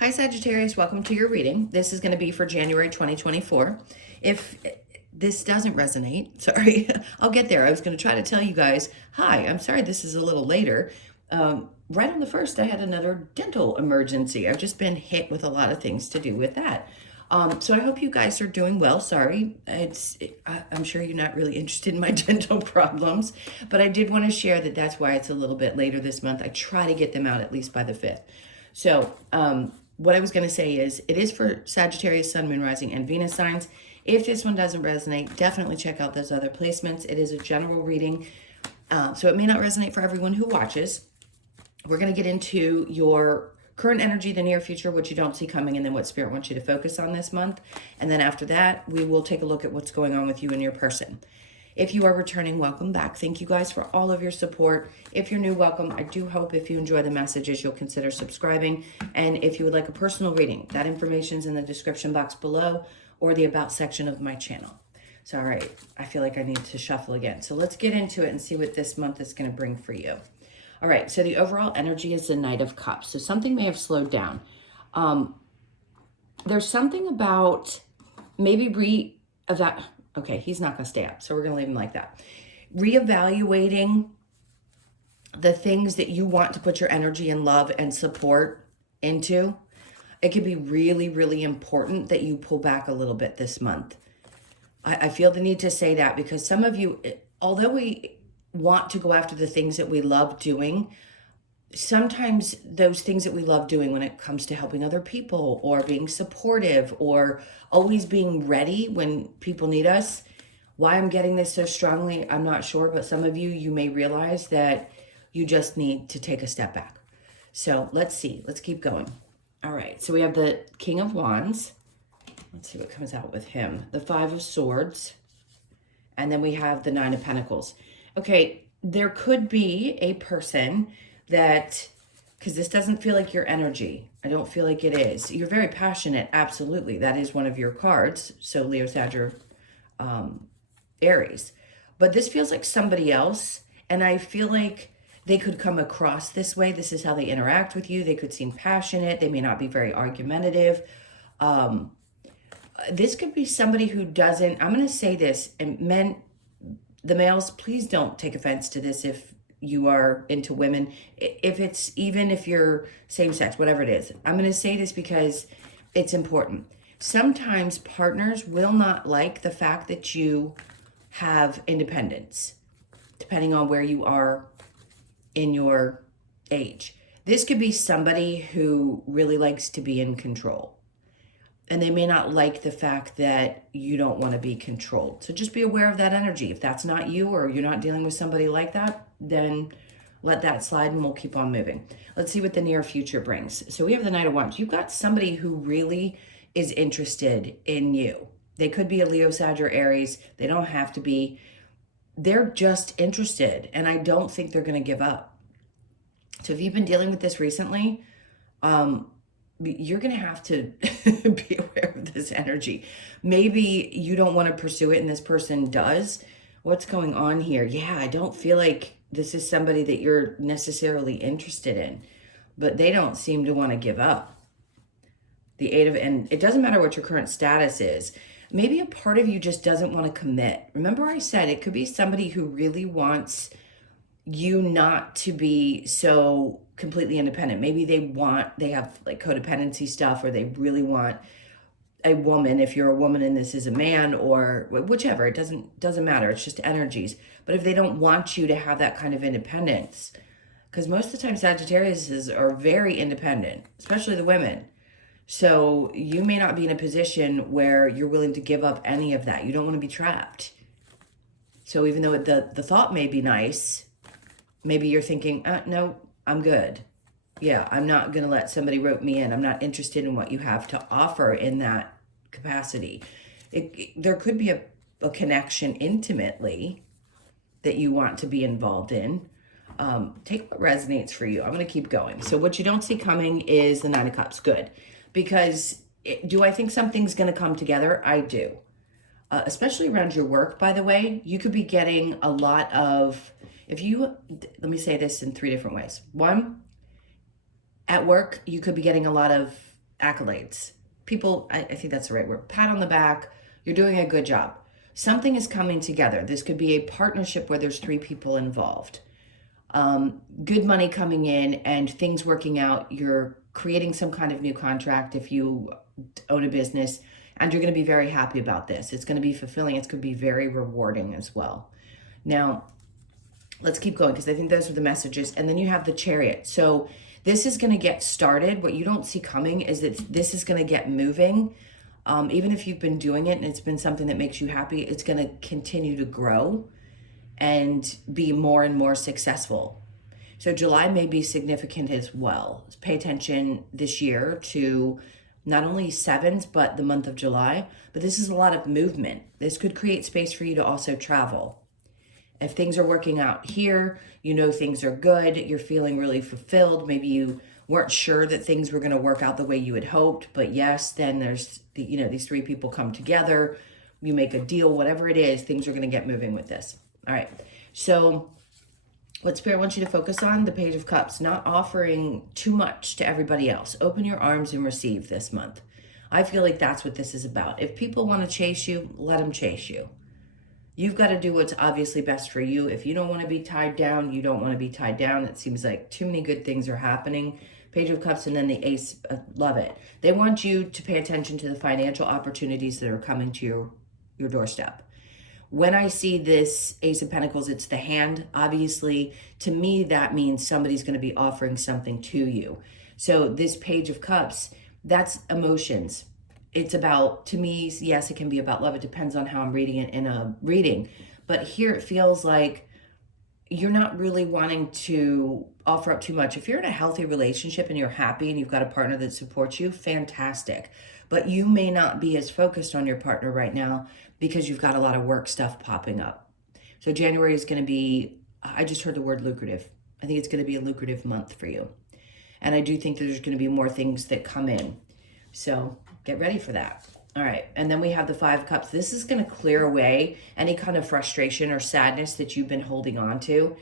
Hi Sagittarius, welcome to your reading. This is going to be for January 2024. If this doesn't resonate, sorry, I'll get there. I was going to try to tell you guys, hi, I'm sorry this is a little later. Right on the first, I had another dental emergency. I've just been hit with a lot of things to do with that. So I hope you guys are doing well. Sorry, I'm sure you're not really interested in my dental problems, but I did want to share that that's why it's a little bit later this month. I try to get them out at least by the 5th. So, what I was going to say is it is for Sagittarius, Sun, Moon, Rising, and Venus signs. If this one doesn't resonate, definitely check out those other placements. It is a general reading, so it may not resonate for everyone who watches. We're going to get into your current energy, the near future, what you don't see coming, and then what Spirit wants you to focus on this month. And then after that, we will take a look at what's going on with you and your person. If you are returning, welcome back. Thank you guys for all of your support. If you're new, welcome. I do hope if you enjoy the messages, you'll consider subscribing. And if you would like a personal reading, that information is in the description box below or the About section of my channel. So, all right, I feel like I need to shuffle again. So let's get into it and see what this month is going to bring for you. All right, so the overall energy is the Knight of Cups. So something may have slowed down. There's something about maybe okay, he's not going to stay up, so we're going to leave him like that. Reevaluating the things that you want to put your energy and love and support into. It could be really, really important that you pull back a little bit this month. I feel the need to say that because some of you, although we want to go after the things that we love doing, sometimes those things that we love doing when it comes to helping other people or being supportive or always being ready when people need us. Why I'm getting this so strongly, I'm not sure, but some of you may realize that you just need to take a step back. So let's see, let's keep going. All right, so we have the King of Wands. Let's see what comes out with him. The Five of Swords. And then we have the Nine of Pentacles. Okay, there could be a person that, because this doesn't feel like your energy. I don't feel like it is. You're very passionate, absolutely. That is one of your cards. So Leo, Sag, Aries. But this feels like somebody else. And I feel like they could come across this way. This is how they interact with you. They could seem passionate. They may not be very argumentative. This could be somebody who doesn't, I'm going to say this, and men, the males, please don't take offense to this if you are into women. Even if you're same sex, whatever it is. I'm going to say this because it's important. Sometimes partners will not like the fact that you have independence, depending on where you are in your age. This could be somebody who really likes to be in control. And they may not like the fact that you don't want to be controlled. So just be aware of that energy. If that's not you or you're not dealing with somebody like that, then let that slide and we'll keep on moving. Let's see what the near future brings. So we have the Knight of Wands. You've got somebody who really is interested in you. They could be a Leo, Sag, or Aries. They don't have to be. They're just interested. And I don't think they're going to give up. So if you've been dealing with this recently, you're going to have to be aware of this energy. Maybe you don't want to pursue it and this person does. What's going on here? Yeah, I don't feel like this is somebody that you're necessarily interested in, but they don't seem to want to give up. And it doesn't matter what your current status is. Maybe a part of you just doesn't want to commit. Remember I said it could be somebody who really wants you not to be so completely independent. Maybe they have like codependency stuff, or they really want a woman, if you're a woman and this is a man, or whichever, it doesn't matter. It's just energies. But if they don't want you to have that kind of independence, because most of the time Sagittarius are very independent, especially the women. So you may not be in a position where you're willing to give up any of that. You don't want to be trapped. So even though the thought may be nice, maybe you're thinking, no, I'm good. Yeah, I'm not going to let somebody rope me in. I'm not interested in what you have to offer in that capacity. There could be a connection intimately that you want to be involved in. Take what resonates for you. I'm going to keep going. So what you don't see coming is the Nine of Cups. Good. Because do I think something's going to come together? I do. Especially around your work, by the way. You could be getting a lot of... let me say this in 3 different ways. One, at work, you could be getting a lot of accolades. People, I think that's the right word, pat on the back. You're doing a good job. Something is coming together. This could be a partnership where there's 3 people involved. Good money coming in and things working out. You're creating some kind of new contract if you own a business, and you're going to be very happy about this. It's going to be fulfilling. It's going to be very rewarding as well. Now, let's keep going because I think those are the messages. And then you have the Chariot. So this is going to get started. What you don't see coming is that this is going to get moving. Even if you've been doing it and it's been something that makes you happy, it's going to continue to grow and be more and more successful. So July may be significant as well. Pay attention this year to not only sevens, but the month of July. But this is a lot of movement. This could create space for you to also travel. If things are working out here, you know things are good, you're feeling really fulfilled. Maybe you weren't sure that things were going to work out the way you had hoped, but yes, then there's these 3 people come together, you make a deal, whatever it is, things are going to get moving with this. All right. So what Spirit wants you to focus on, the Page of Cups, not offering too much to everybody else. Open your arms and receive this month. I feel like that's what this is about. If people want to chase you, let them chase you. You've got to do what's obviously best for you. If you don't want to be tied down, you don't want to be tied down. It seems like too many good things are happening. Page of Cups and then the Ace, love it. They want you to pay attention to the financial opportunities that are coming to your doorstep. When I see this Ace of Pentacles, it's the hand. Obviously, to me, that means somebody's going to be offering something to you. So this Page of Cups, that's emotions. It's about, to me, yes, it can be about love. It depends on how I'm reading it in a reading. But here it feels like you're not really wanting to offer up too much. If you're in a healthy relationship and you're happy and you've got a partner that supports you, fantastic. But you may not be as focused on your partner right now because you've got a lot of work stuff popping up. So January is going to be, I just heard the word lucrative. I think it's going to be a lucrative month for you. And I do think that there's going to be more things that come in. So get ready for that. All right. And then we have the 5 Cups. This is going to clear away any kind of frustration or sadness that you've been holding on to.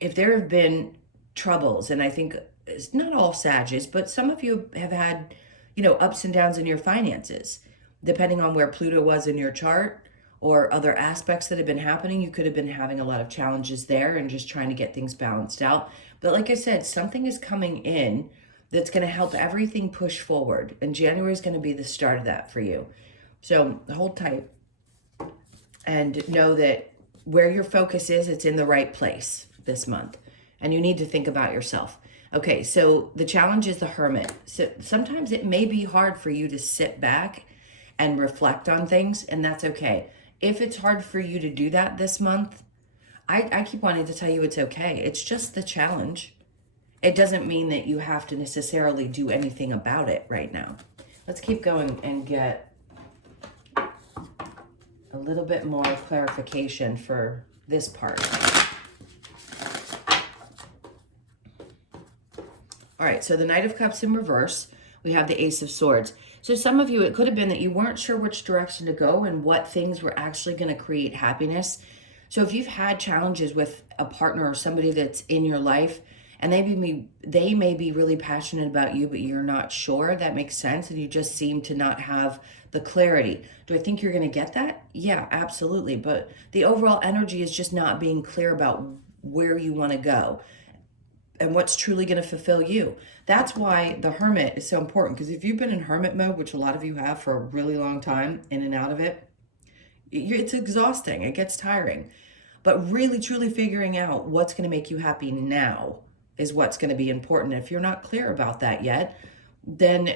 If there have been troubles, and I think it's not all Sages, but some of you have had, ups and downs in your finances, depending on where Pluto was in your chart or other aspects that have been happening. You could have been having a lot of challenges there and just trying to get things balanced out. But like I said, something is coming in that's going to help everything push forward. And January is going to be the start of that for you. So hold tight and know that where your focus is, it's in the right place this month. And you need to think about yourself. Okay, so the challenge is the Hermit. So sometimes it may be hard for you to sit back and reflect on things, and that's okay. If it's hard for you to do that this month, I keep wanting to tell you it's okay. It's just the challenge. It doesn't mean that you have to necessarily do anything about it right now. Let's keep going and get a little bit more clarification for this part. All right, so the Knight of Cups in reverse, we have the Ace of Swords. So some of you, it could have been that you weren't sure which direction to go and what things were actually going to create happiness. So if you've had challenges with a partner or somebody that's in your life, and they may be really passionate about you, but you're not sure, that makes sense, and you just seem to not have the clarity. Do I think you're going to get that? Yeah, absolutely. But the overall energy is just not being clear about where you want to go and what's truly going to fulfill you. That's why the Hermit is so important, because if you've been in Hermit mode, which a lot of you have for a really long time, in and out of it, it's exhausting. It gets tiring. But really, truly figuring out what's going to make you happy now is what's going to be important. If you're not clear about that yet, then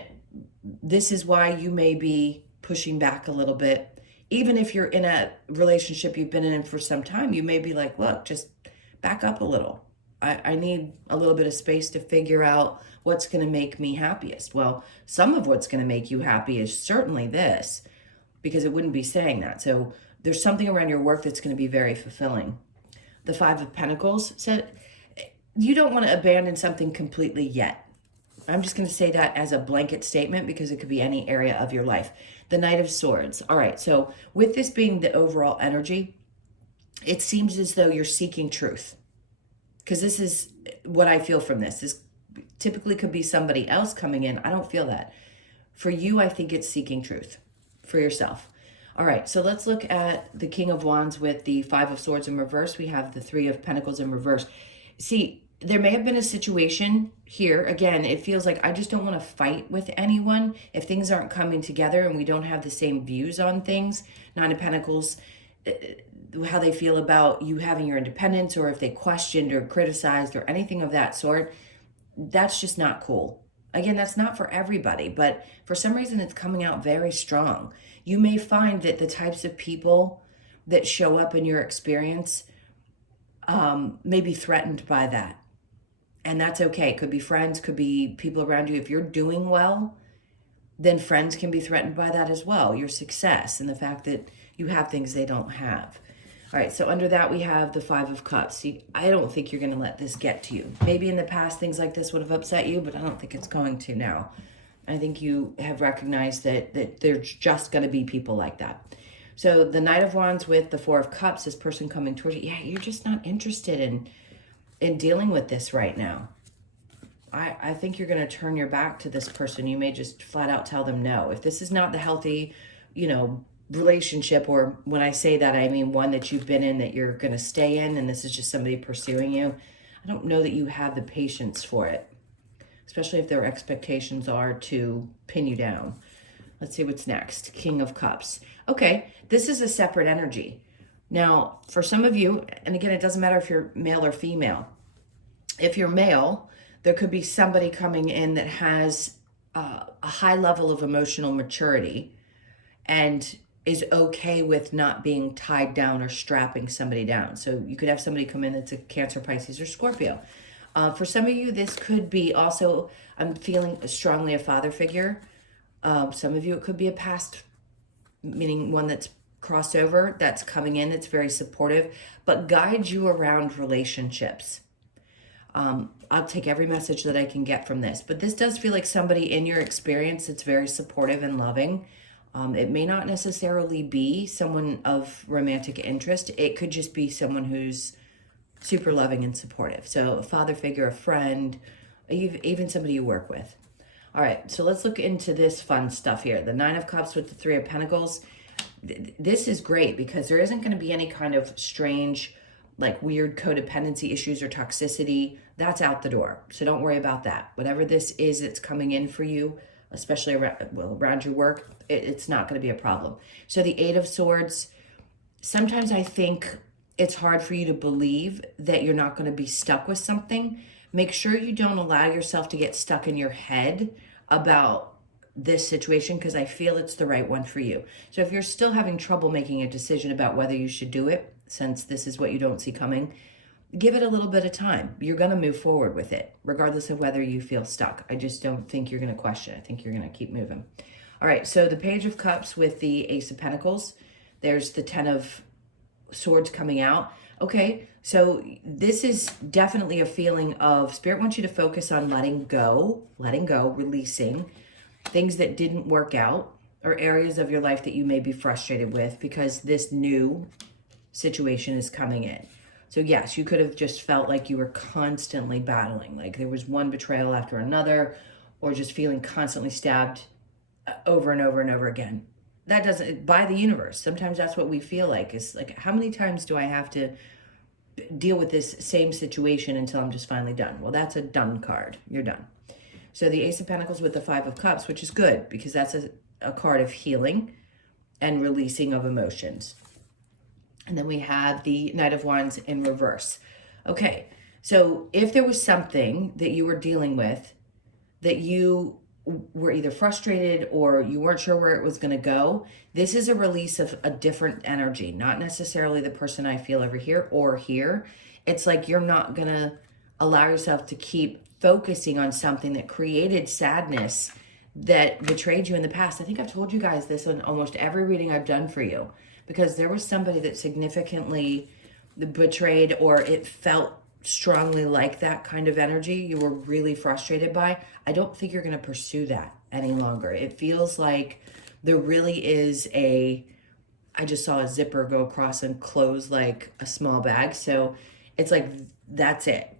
this is why you may be pushing back a little bit. Even if you're in a relationship you've been in for some time, you may be like, look, just back up a little. I need a little bit of space to figure out what's going to make me happiest. Well, some of what's going to make you happy is certainly this, because it wouldn't be saying that. So there's something around your work that's going to be very fulfilling. The 5 of Pentacles said, you don't want to abandon something completely yet. I'm just going to say that as a blanket statement because it could be any area of your life. The Knight of Swords. All right, so with this being the overall energy, it seems as though you're seeking truth. Because this is what I feel from this. typically could be somebody else coming in. I don't feel that. For you, I think it's seeking truth for yourself. All right, so let's look at the King of Wands with the Five of Swords in reverse. We have the Three of Pentacles in reverse. See, there may have been a situation here. Again, it feels like I just don't want to fight with anyone. If things aren't coming together and we don't have the same views on things, Nine of Pentacles, how they feel about you having your independence, or if they questioned or criticized or anything of that sort, that's just not cool. Again, that's not for everybody, but for some reason it's coming out very strong. You may find that the types of people that show up in your experience may be threatened by that. And that's okay. It could be friends, could be people around you. If you're doing well, then friends can be threatened by that as well. Your success and the fact that you have things they don't have. All right, so under that we have the Five of Cups. See, I don't think you're going to let this get to you. Maybe in the past things like this would have upset you, but I don't think it's going to now. I think you have recognized that there's just going to be people like that. So the Knight of Wands with the Four of Cups, this person coming towards you, yeah, you're just not interested in dealing with this right now. I think you're going to turn your back to this person. You may just flat out tell them no. If this is not the healthy, relationship, or when I say that, I mean one that you've been in that you're going to stay in, and this is just somebody pursuing you, I don't know that you have the patience for it, especially if their expectations are to pin you down. Let's see what's next. King of Cups. Okay, this is a separate energy. Now, for some of you, and again, it doesn't matter if you're male or female. If you're male, there could be somebody coming in that has a high level of emotional maturity and is okay with not being tied down or strapping somebody down. So you could have somebody come in that's a Cancer, Pisces, or Scorpio. For some of you, this could be also, I'm feeling strongly a father figure. Some of you, it could be a past, meaning one that's crossed over, that's coming in, that's very supportive, but guides you around relationships. I'll take every message that I can get from this, but this does feel like somebody in your experience that's very supportive and loving. It may not necessarily be someone of romantic interest. It could just be someone who's super loving and supportive. So a father figure, a friend, even somebody you work with. All right, so let's look into this fun stuff here. The Nine of Cups with the Three of Pentacles. This is great because there isn't going to be any kind of strange, like weird codependency issues or toxicity. That's out the door. So don't worry about that. Whatever this is that's coming in for you, especially around your work, it's not going to be a problem. So the Eight of Swords, sometimes I think it's hard for you to believe that you're not going to be stuck with something. Make sure you don't allow yourself to get stuck in your head about this situation, because I feel it's the right one for you. So if you're still having trouble making a decision about whether you should do it, since this is what you don't see coming, give it a little bit of time. You're going to move forward with it, regardless of whether you feel stuck. I just don't think you're going to question it. I think you're going to keep moving. All right, so the Page of Cups with the Ace of Pentacles. There's the Ten of Swords coming out. Okay, so this is definitely a feeling of Spirit wants you to focus on letting go, releasing things that didn't work out, or areas of your life that you may be frustrated with, because this new situation is coming in. So yes, you could have just felt like you were constantly battling, like there was one betrayal after another, or just feeling constantly stabbed over and over and over again. That doesn't, by the universe, sometimes that's what we feel like. It's like, how many times do I have to deal with this same situation until I'm just finally done? Well, that's a done card. You're done. So the Ace of Pentacles with the Five of Cups, which is good because that's a card of healing and releasing of emotions. And then we have the Knight of Wands in reverse. Okay, so if there was something that you were dealing with that you were either frustrated or you weren't sure where it was going to go, this is a release of a different energy, not necessarily the person I feel over here or here. It's like you're not going to allow yourself to keep focusing on something that created sadness, that betrayed you in the past. I think I've told you guys this on almost every reading I've done for you, because there was somebody that significantly betrayed, or it felt strongly like that kind of energy you were really frustrated by. I don't think you're going to pursue that any longer. It feels like there really is I just saw a zipper go across and close like a small bag. So it's like, that's it.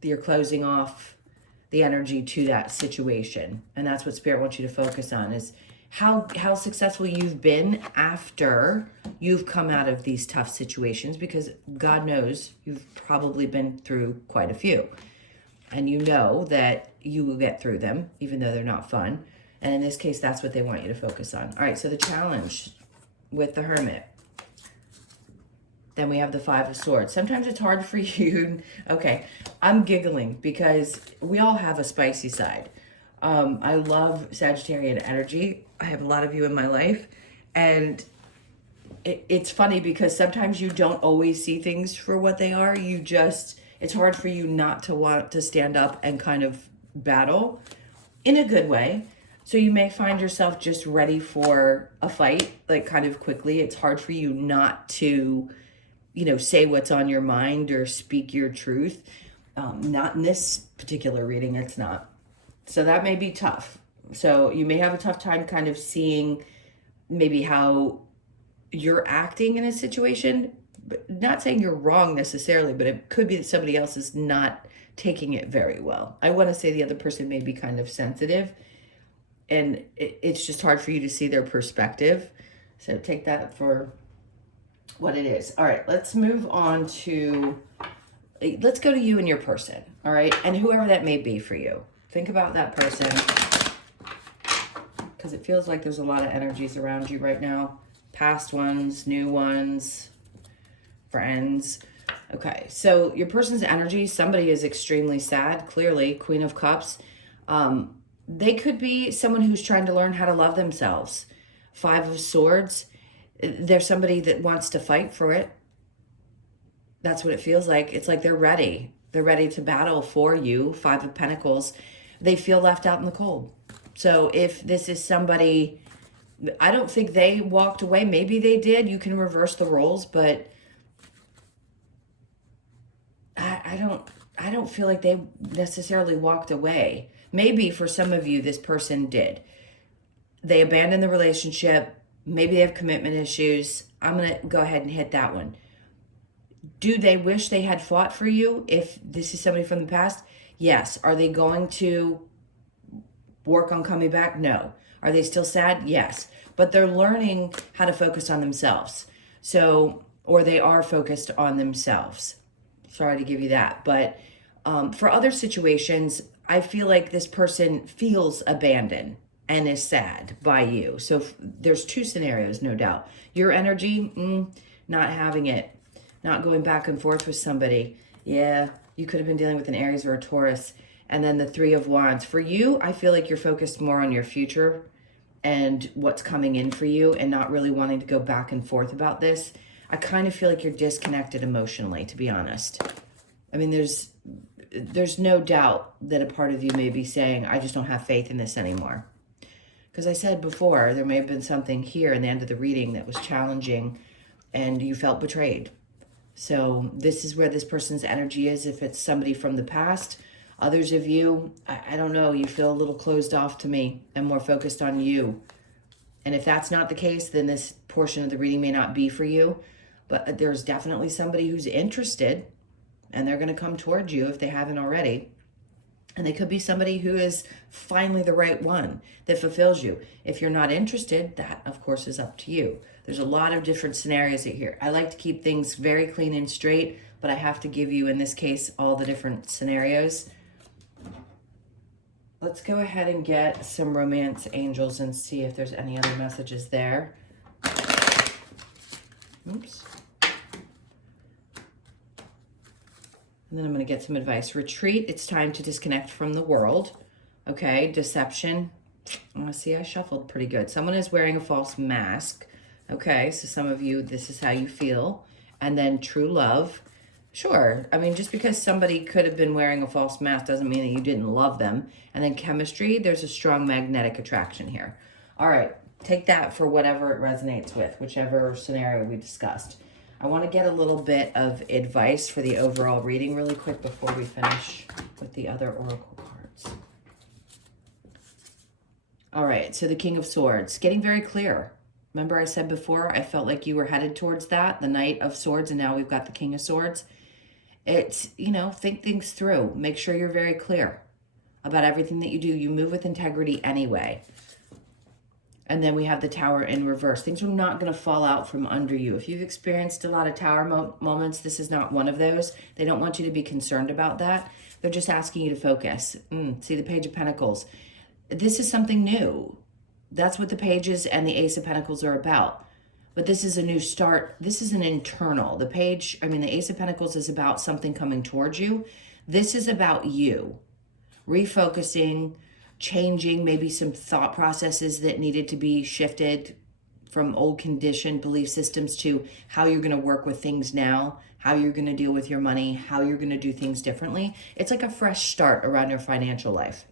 You're closing off the energy to that situation. And that's what Spirit wants you to focus on, is how successful you've been after you've come out of these tough situations, because God knows you've probably been through quite a few. And you know that you will get through them, even though they're not fun. And in this case, that's what they want you to focus on. All right, so the challenge with the Hermit. Then we have the Five of Swords. Sometimes it's hard for you. Okay, I'm giggling because we all have a spicy side. I love Sagittarian energy. I have a lot of you in my life. And it's funny because sometimes you don't always see things for what they are. It's hard for you not to want to stand up and kind of battle in a good way. So you may find yourself just ready for a fight, like kind of quickly. It's hard for you not to, say what's on your mind or speak your truth. Not in this particular reading, it's not. So that may be tough. So you may have a tough time kind of seeing maybe how you're acting in a situation. But not saying you're wrong necessarily, but it could be that somebody else is not taking it very well. I want to say the other person may be kind of sensitive, and it's just hard for you to see their perspective. So take that for what it is. All right, let's move on to, let's go to you and your person, all right? And whoever that may be for you. Think about that person, because it feels like there's a lot of energies around you right now. Past ones, new ones, friends. Okay, so your person's energy, somebody is extremely sad, clearly, Queen of Cups. They could be someone who's trying to learn how to love themselves. Five of Swords, there's somebody that wants to fight for it. That's what it feels like. It's like they're ready. They're ready to battle for you. Five of Pentacles. They feel left out in the cold. So if this is somebody, I don't think they walked away. Maybe they did. You can reverse the roles, but I don't feel like they necessarily walked away. Maybe for some of you, this person did. They abandoned the relationship. Maybe they have commitment issues. I'm going to go ahead and hit that one. Do they wish they had fought for you if this is somebody from the past? Yes. Are they going to work on coming back? No. Are they still sad? Yes. But they're learning how to focus on themselves. So, or they are focused on themselves. Sorry to give you that. But for other situations, I feel like this person feels abandoned and is sad by you. So there's two scenarios, no doubt. Your energy, not having it, not going back and forth with somebody. Yeah, you could have been dealing with an Aries or a Taurus. And then the Three of Wands. For you, I feel like you're focused more on your future and what's coming in for you and not really wanting to go back and forth about this. I kind of feel like you're disconnected emotionally, to be honest. I mean, there's no doubt that a part of you may be saying, I just don't have faith in this anymore. Because I said before, there may have been something here in the end of the reading that was challenging and you felt betrayed. So this is where this person's energy is. If it's somebody from the past, others of you, I don't know, you feel a little closed off to me and more focused on you. And if that's not the case, then this portion of the reading may not be for you. But there's definitely somebody who's interested and they're going to come towards you if they haven't already. And they could be somebody who is finally the right one that fulfills you. If you're not interested, that, of course, is up to you. There's a lot of different scenarios here. I like to keep things very clean and straight, but I have to give you, in this case, all the different scenarios. Let's go ahead and get some romance angels and see if there's any other messages there. Oops. And then I'm going to get some advice. Retreat. It's time to disconnect from the world. Okay. Deception. See, I shuffled pretty good. Someone is wearing a false mask. Okay. So some of you, this is how you feel. And then true love. Sure. I mean, just because somebody could have been wearing a false mask doesn't mean that you didn't love them. And then chemistry. There's a strong magnetic attraction here. All right. Take that for whatever it resonates with, whichever scenario we discussed. I want to get a little bit of advice for the overall reading really quick before we finish with the other oracle cards. All right, so the King of Swords, getting very clear. Remember I said before, I felt like you were headed towards that, the Knight of Swords, and now we've got the King of Swords. It's, think things through. Make sure you're very clear about everything that you do. You move with integrity anyway. And then we have the Tower in reverse. Things are not going to fall out from under you. If you've experienced a lot of Tower moments, this is not one of those. They don't want you to be concerned about that. They're just asking you to focus. See the Page of Pentacles. This is something new. That's what the Pages and the Ace of Pentacles are about. But this is a new start. This is an internal. The Ace of Pentacles is about something coming towards you. This is about you. Refocusing, changing maybe some thought processes that needed to be shifted from old conditioned belief systems to how you're going to work with things now, how you're going to deal with your money, how you're going to do things differently. It's like a fresh start around your financial life.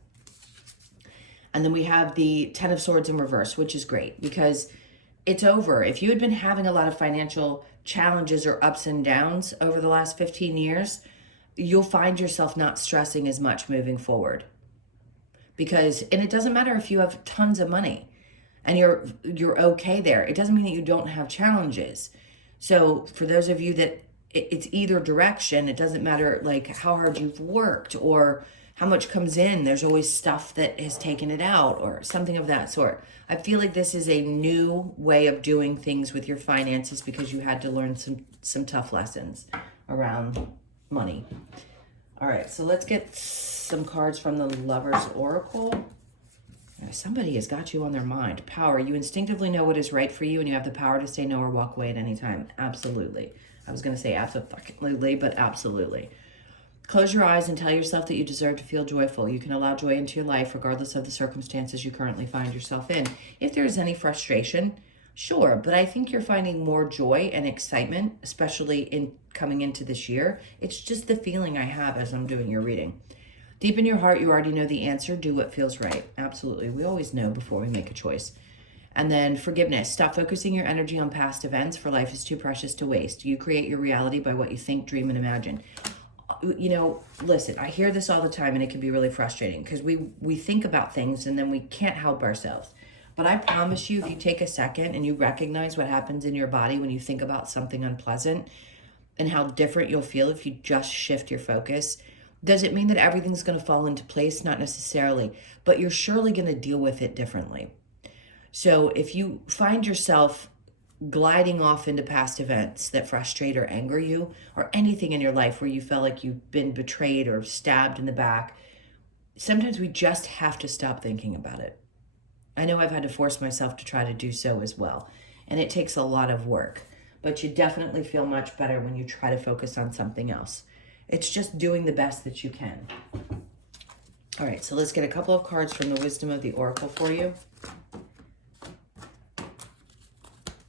And then we have the Ten of Swords in reverse, which is great because it's over. If you had been having a lot of financial challenges or ups and downs over the last 15 years, you'll find yourself not stressing as much moving forward. And it doesn't matter if you have tons of money and you're okay there. It doesn't mean that you don't have challenges. So for those of you that it's either direction, it doesn't matter like how hard you've worked or how much comes in. There's always stuff that has taken it out or something of that sort. I feel like this is a new way of doing things with your finances because you had to learn some tough lessons around money. All right, so let's get some cards from the Lover's Oracle. Somebody has got you on their mind. Power. You instinctively know what is right for you and you have the power to say no or walk away at any time. Absolutely. I was going to say absolutely, but absolutely. Close your eyes and tell yourself that you deserve to feel joyful. You can allow joy into your life regardless of the circumstances you currently find yourself in. If there is any frustration, sure, but I think you're finding more joy and excitement, especially in coming into this year. It's just the feeling I have as I'm doing your reading. Deep in your heart, you already know the answer. Do what feels right. Absolutely. We always know before we make a choice. And then forgiveness. Stop focusing your energy on past events, for life is too precious to waste. You create your reality by what you think, dream, and imagine. Listen, I hear this all the time and it can be really frustrating because we think about things and then we can't help ourselves. But I promise you, if you take a second and you recognize what happens in your body when you think about something unpleasant and how different you'll feel if you just shift your focus, does it mean that everything's going to fall into place? Not necessarily, but you're surely going to deal with it differently. So if you find yourself gliding off into past events that frustrate or anger you, or anything in your life where you felt like you've been betrayed or stabbed in the back, sometimes we just have to stop thinking about it. I know I've had to force myself to try to do so as well, and it takes a lot of work, but you definitely feel much better when you try to focus on something else. It's just doing the best that you can. All right, so let's get a couple of cards from the Wisdom of the Oracle for you.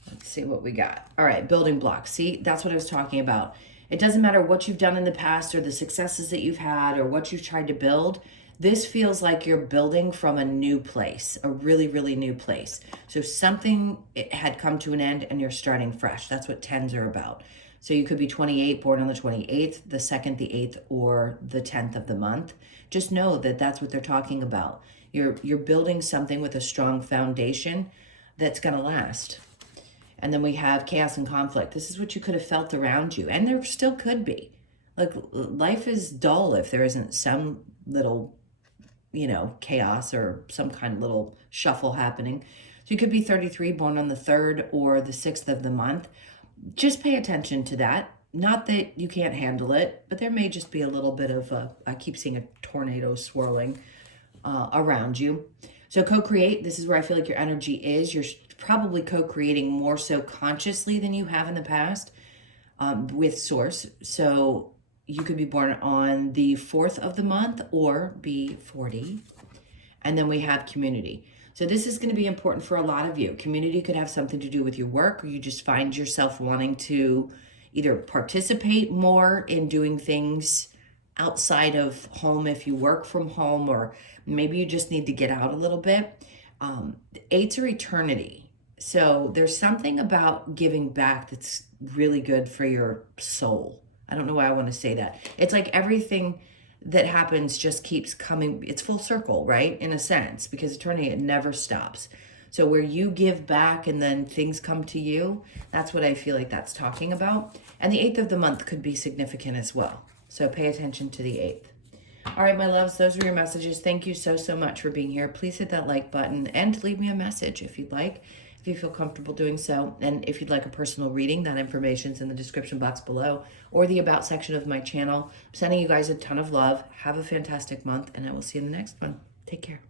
Let's see what we got. All right, building blocks. See, that's what I was talking about. It doesn't matter what you've done in the past or the successes that you've had or what you've tried to build. This feels like you're building from a new place, a really, really new place. So something had come to an end and you're starting fresh. That's what 10s are about. So you could be 28, born on the 28th, the 2nd, the 8th, or the 10th of the month. Just know that that's what they're talking about. You're building something with a strong foundation that's going to last. And then we have chaos and conflict. This is what you could have felt around you. And there still could be. Like, life is dull if there isn't some little, chaos or some kind of little shuffle happening. So you could be 33, born on the 3rd or the 6th of the month. Just pay attention to that. Not that you can't handle it, but there may just be a little bit of I keep seeing a tornado swirling around you. So co-create, this is where I feel like your energy is. You're probably co-creating more so consciously than you have in the past with Source. So you could be born on the 4th of the month or be 40. And then we have community. So this is going to be important for a lot of you. Community could have something to do with your work, or you just find yourself wanting to either participate more in doing things outside of home if you work from home, or maybe you just need to get out a little bit. 8s are eternity. So there's something about giving back that's really good for your soul. I don't know why I want to say that. It's like everything that happens just keeps coming. It's full circle, right? In a sense, because eternity, it never stops. So where you give back and then things come to you, that's what I feel like that's talking about. And the 8th of the month could be significant as well. So pay attention to the 8th. All right, my loves, those were your messages. Thank you so, so much for being here. Please hit that like button and leave me a message if you'd like, if you feel comfortable doing so. And if you'd like a personal reading, that information's in the description box below or the about section of my channel. I'm sending you guys a ton of love. Have a fantastic month, and I will see you in the next one. Take care.